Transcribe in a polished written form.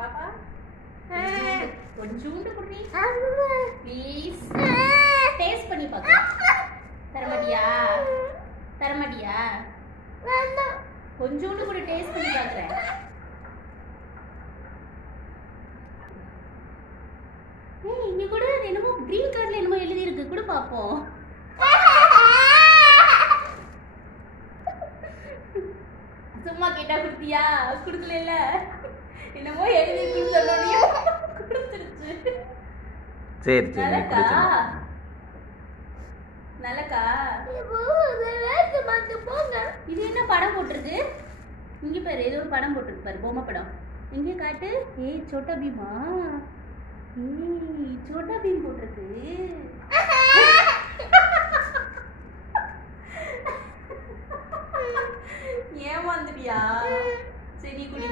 பாப்பா கொஞ்சோண்டு குடி ப்ளீஸ். டேஸ்ட் பண்ணி பார்க்கலாம். தரமாட்டியா? கொஞ்சோண்டு கூட டேஸ்ட் பண்ணி பார்க்குறேன். இங்க கூட என்னமோ கிரீன் கலர்ல என்னமோ எழுதி இருக்கு, கூட பாப்போம். சும்மா கேட்டா குடுத்தியா? குடுக்கல. என்னமோ எழுதி இருக்குன்னு சொன்னோனே குடுத்துருச்சு. சரி சரி. நல்லக்கா. இது என்ன படம் போட்டிருக்கு? இங்க பாரு, ஏதோ ஒரு படம் போட்டிருக்கு பாரு, பொம்மை படம். எங்க காட்டு. ஏய் சோட்டா பீமா. சோட்டா பீம் போட்டிருக்கு. ஏமாந்துட்டியா? சரி குடி.